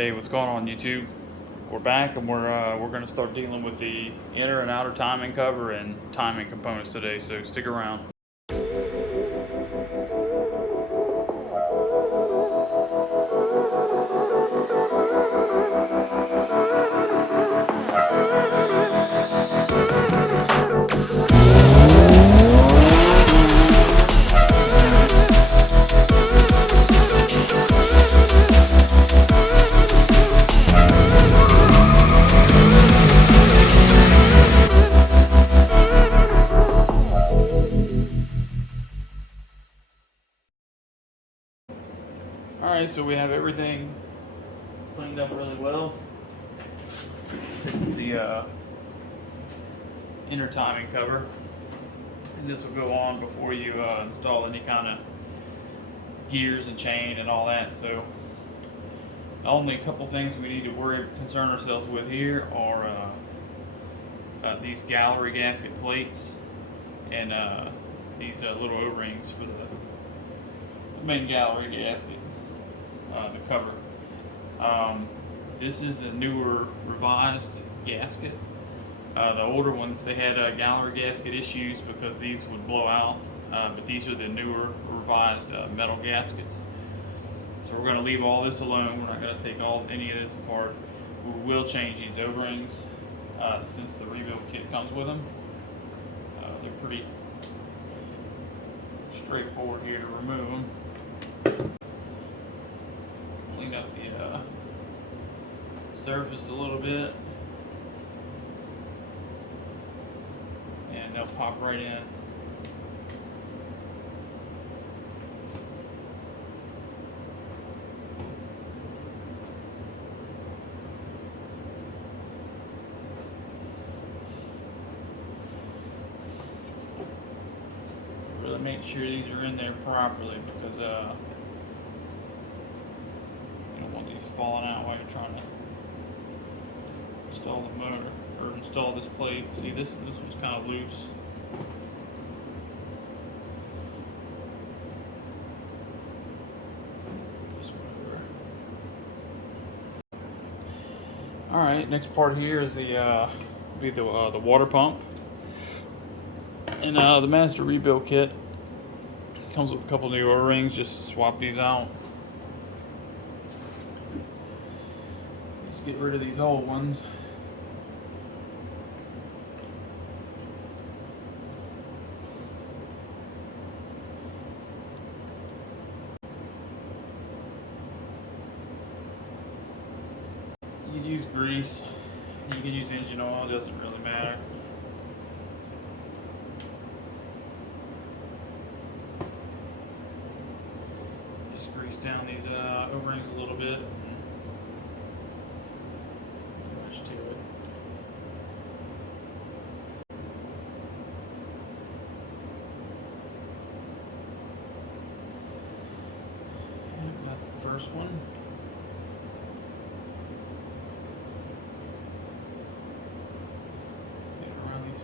Hey, what's going on, YouTube? We're back, and we're going to start dealing with the inner and outer timing cover and timing components today. So stick around. Alright, so we have everything cleaned up really well. This is the inner timing cover, and this will go on before you install any kind of gears and chain and all that. So only a couple things we need to concern ourselves with here are these gallery gasket plates and these little O-rings for the main gallery gasket, the cover. This is the newer revised gasket. The older ones, they had gallery gasket issues because these would blow out, but these are the newer revised metal gaskets. So we're going to leave all this alone. We're not going to take any of this apart. We will change these O-rings since the rebuild kit comes with them. They're pretty straightforward here to remove them. Clean up the surface a little bit, and they'll pop right in. Really make sure these are in there properly, because you don't want these falling out while you're trying to install the motor or install this plate. See, this one's kind of loose. All right, next part here is the water pump, and the master rebuild kit comes with a couple new O-rings. Just swap these out. Just get rid of these old ones. You could use grease, you can use engine oil, it doesn't really matter. Just grease down these O-rings a little bit. Not much to it. And that's the first one.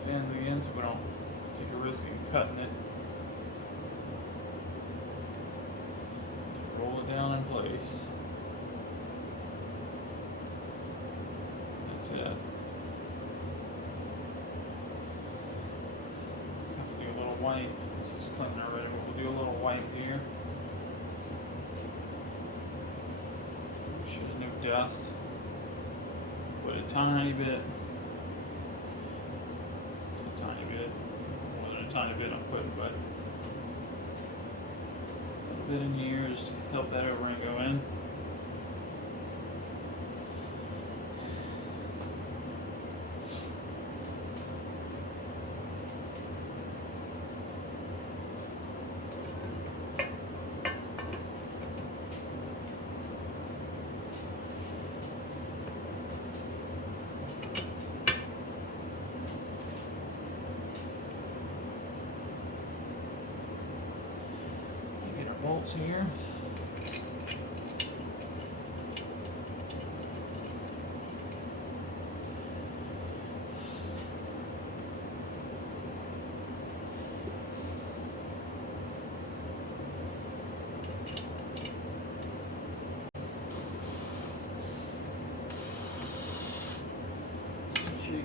Fins again, so we don't take a risk in cutting it. Just roll it down in place. That's it. We'll do a little white. This is clean already, but we'll do a little white here. Make sure there's no dust. Put a tiny bit. Tiny bit I'm putting, but a little bit in here just to help that O-ring go in. Bolts here.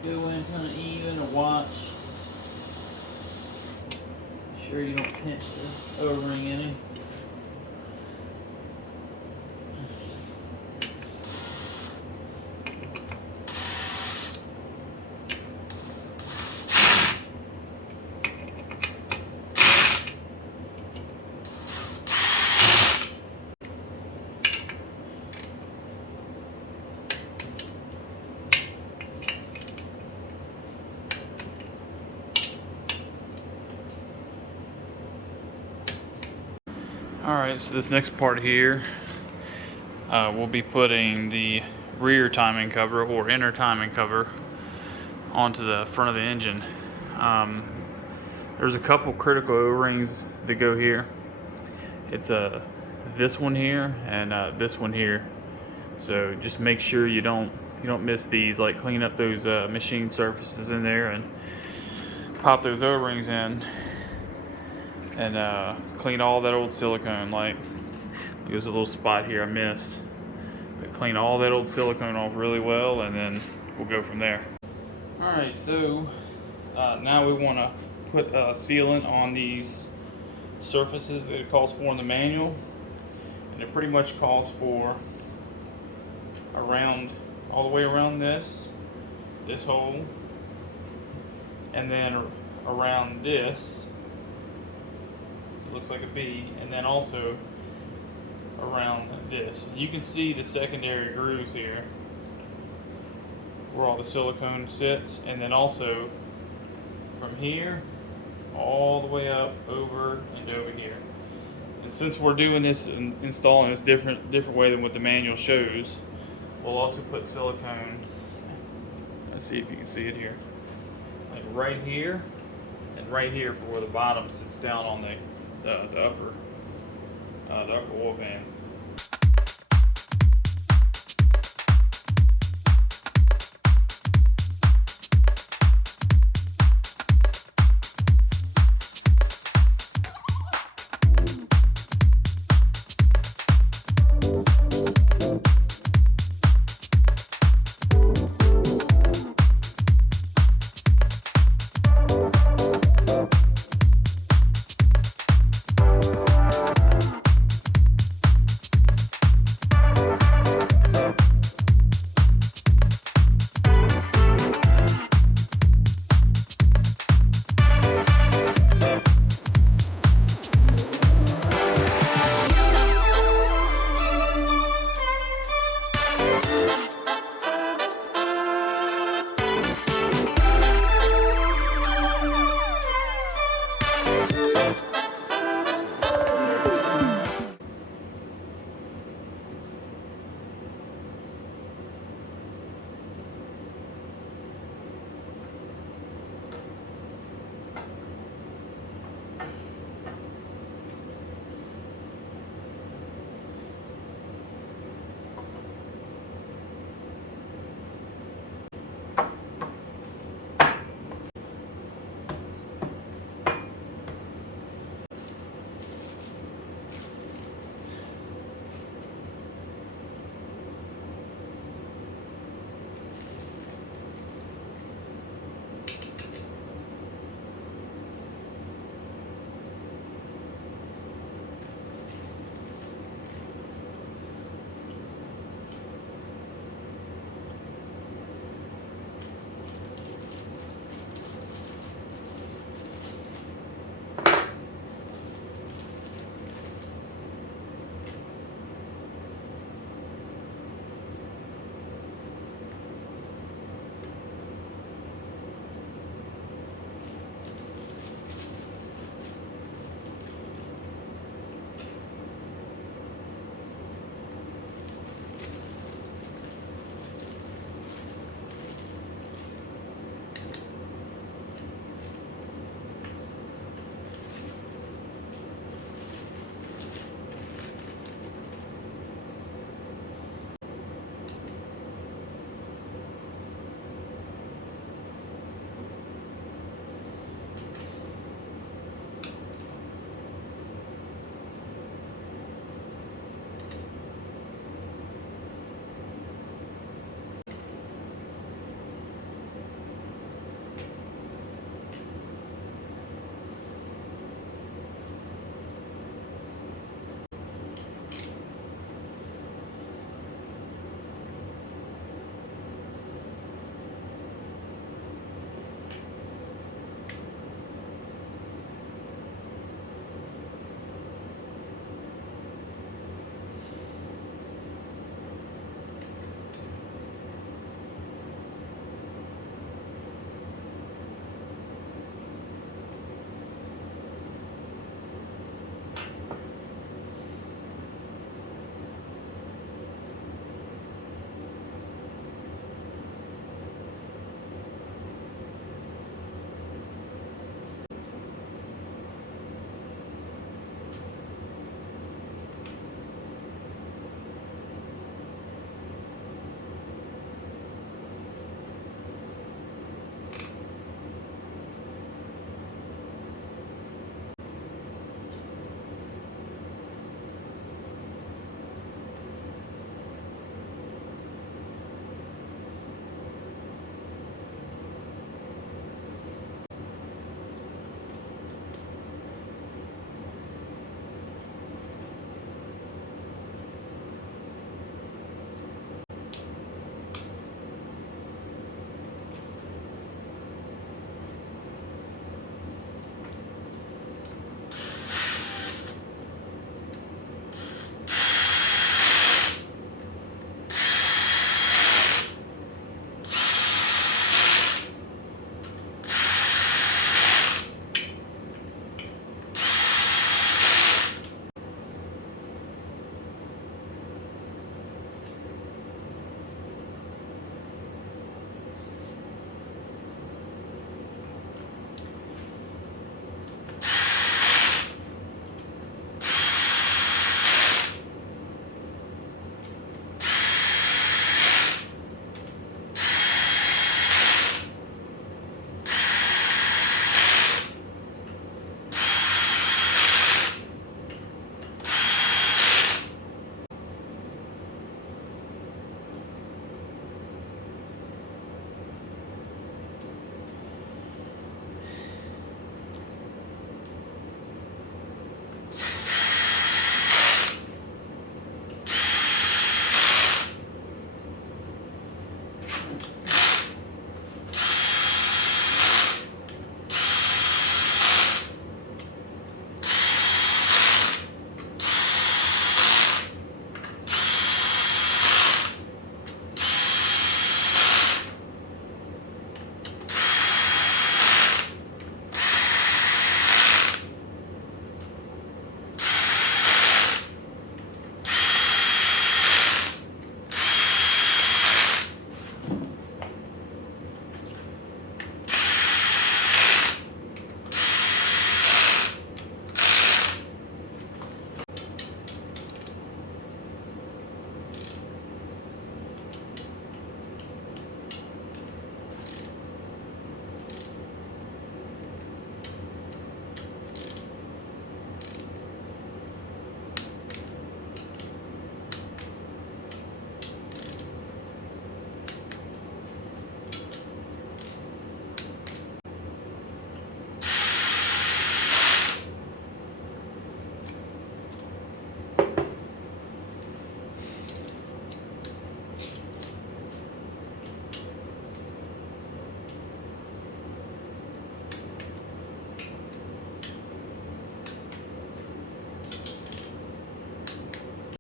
it go in kind of even, or watch. Sure you don't pinch the O-ring any. Alright, so this next part here, we'll be putting the rear timing cover or inner timing cover onto the front of the engine. There's a couple critical O-rings that go here. It's this one here and this one here. So just make sure you don't miss these. Like, clean up those machine surfaces in there and pop those O-rings in. And clean all that old silicone. Like, there's a little spot here I missed, but clean all that old silicone off really well, and then we'll go from there. Alright, so now we want to put sealant on these surfaces that it calls for in the manual, and it pretty much calls for around, all the way around this hole, and then around this, looks like a B, and then also around this. You can see the secondary grooves here where all the silicone sits, and then also from here all the way up over and over here. And since we're doing this and installing this different way than what the manual shows, we'll also put silicone, let's see if you can see it here, like right here and right here for where the bottom sits down on the upper oil pan.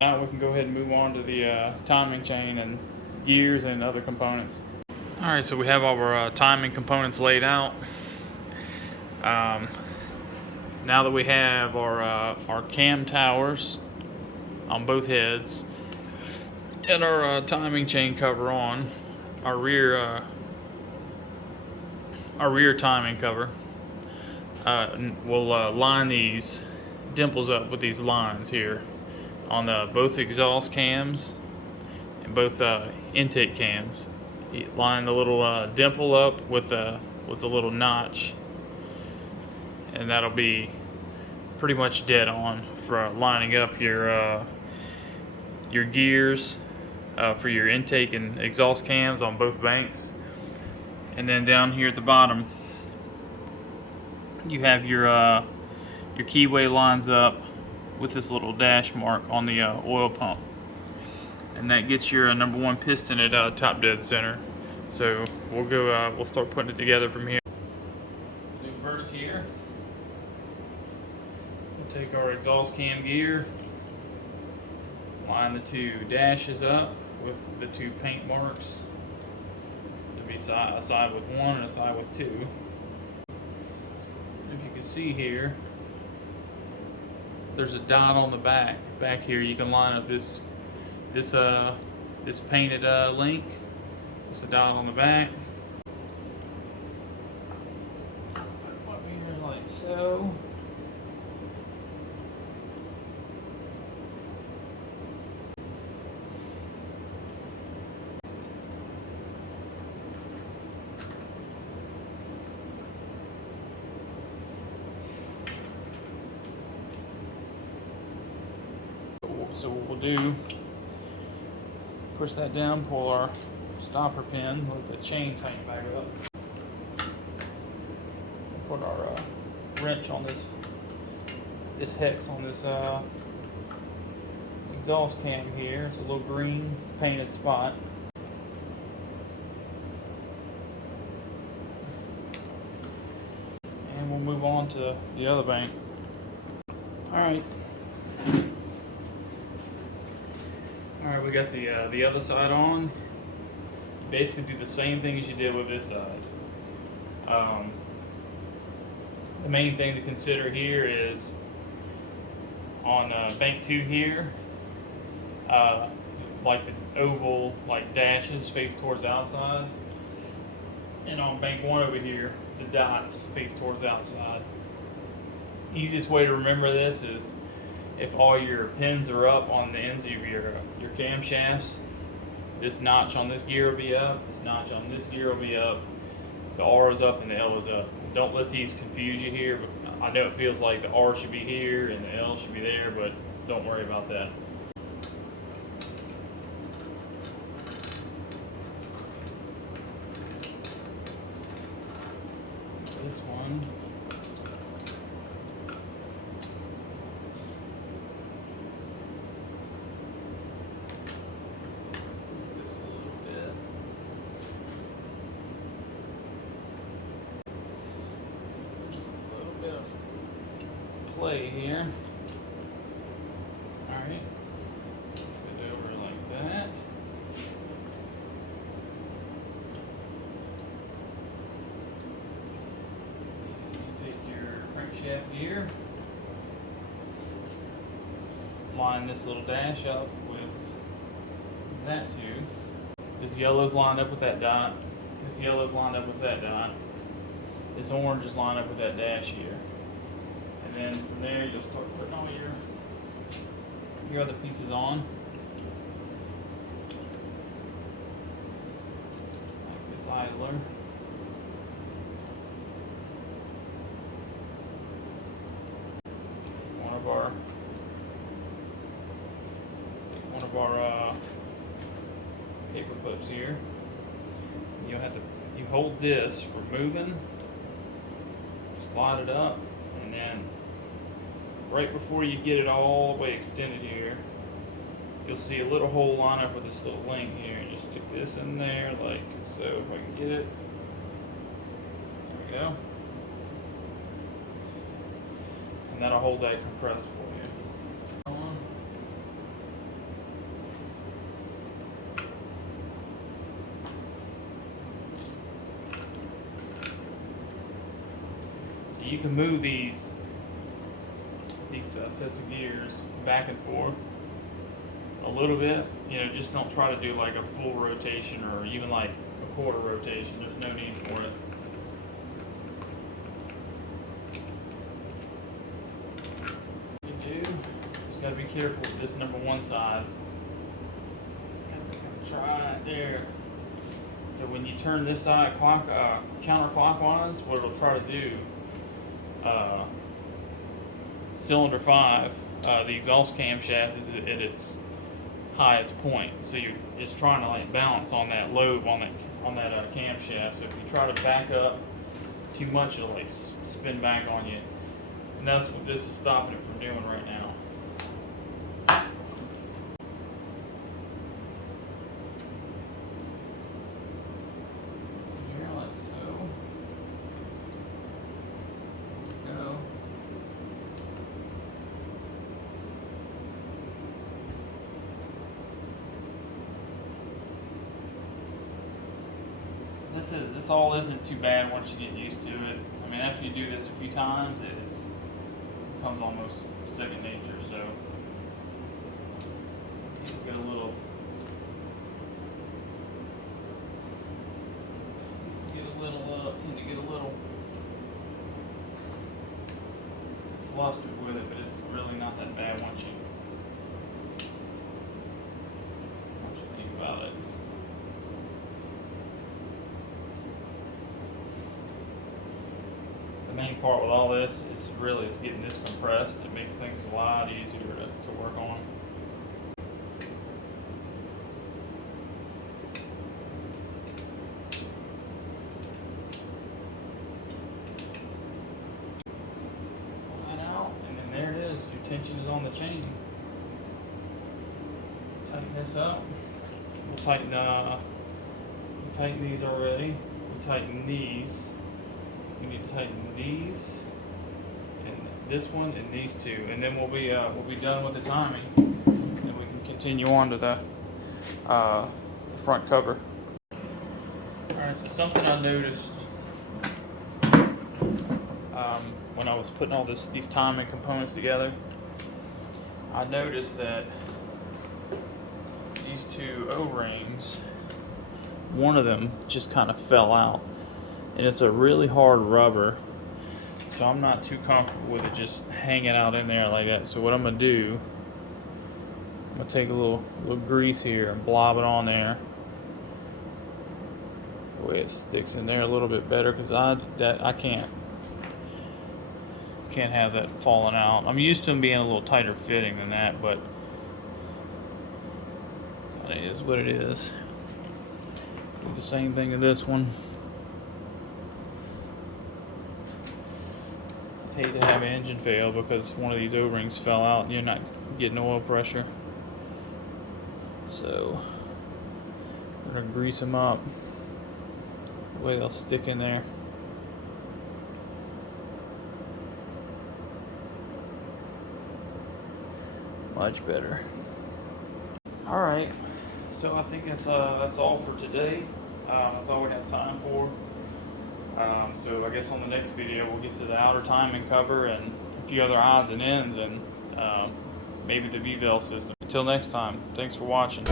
Now we can go ahead and move on to the timing chain and gears and other components. Alright, so we have our timing components laid out. Now that we have our cam towers on both heads and our timing chain cover on, our rear timing cover, we'll line these dimples up with these lines here on both exhaust cams and both intake cams. You line the little dimple up with the little notch, and that'll be pretty much dead on for lining up your gears for your intake and exhaust cams on both banks. And then down here at the bottom, you have your keyway lines up with this little dash mark on the oil pump, and that gets your number one piston at top dead center. So we'll start putting it together from here. Do first here, we'll take our exhaust cam gear, line the two dashes up with the two paint marks. There'll be a side with one and a side with two. If you can see here, there's a dot on the back here. You can line up this painted link. There's a dot on the back. Put it up here like so. So what we'll do, push that down, pull our stopper pin, let the chain tighten back up. Put our wrench on this hex on this exhaust cam here. It's a little green painted spot. And we'll move on to the other bank. Alright, we got the other side on. You basically do the same thing as you did with this side. The main thing to consider here is on bank 2 here, like the oval dashes face towards the outside, and on bank 1 over here, the dots face towards the outside. Easiest way to remember this is if all your pins are up on the ends of your camshafts, this notch on this gear will be up, this notch on this gear will be up, the R is up and the L is up. Don't let these confuse you here. I know it feels like the R should be here and the L should be there, but don't worry about that. This one. Play here. Alright, let's get it over like that. You take your crankshaft gear, line this little dash up with that tooth. This yellow's lined up with that dot. This yellow's lined up with that dot. This orange is lined up with that dash here. And then from there, you'll start putting all your other pieces on. Like this idler. One of our paper clips here. You hold this for moving. Slide it up, and then right before you get it all the way extended here, you'll see a little hole line up with this little link here. And just stick this in there like so. If I can get it, there we go. And that'll hold that compressed for you. you can move these sets of gears back and forth a little bit. Just don't try to do like a full rotation or even like a quarter rotation. There's no need for it. You do. Just gotta be careful with this number one side. Guess it's gonna try it there. So when you turn this side counterclockwise, what it'll try to do, cylinder 5, the exhaust camshaft is at its highest point. So it's trying to like balance on that lobe on that camshaft. So if you try to back up too much, it'll like spin back on you. And that's what this is stopping it from doing right now. This all isn't too bad once you get used to it. I mean, after you do this a few times, it becomes almost second nature. So get a little tend to get a little flustered with it, but it's really not that bad once you think about it. The main part with all this is really getting this compressed. It makes things a lot easier to work on. Pull that out, and then there it is. Your tension is on the chain. Tighten this up. We'll tighten these already. We tighten these. We need to tighten these and this one and these two, and then we'll be done with the timing, and we can continue on to the front cover. All right, so something I noticed when I was putting all these timing components together, I noticed that these two O-rings, one of them just kind of fell out. And it's a really hard rubber, so I'm not too comfortable with it just hanging out in there like that. So what I'm gonna do, I'm gonna take a little grease here and blob it on there. The way it sticks in there a little bit better, because I can't have that falling out. I'm used to them being a little tighter fitting than that, but it is what it is. Do the same thing to this one. Hate to have an engine fail because one of these O-rings fell out and you're not getting oil pressure. So we're going to grease them up the way they'll stick in there. Much better. Alright, so I think that's all for today. That's all we have time for. So I guess on the next video we'll get to the outer timing cover and a few other odds and ends, and maybe the V-valve system. Until next time, thanks for watching.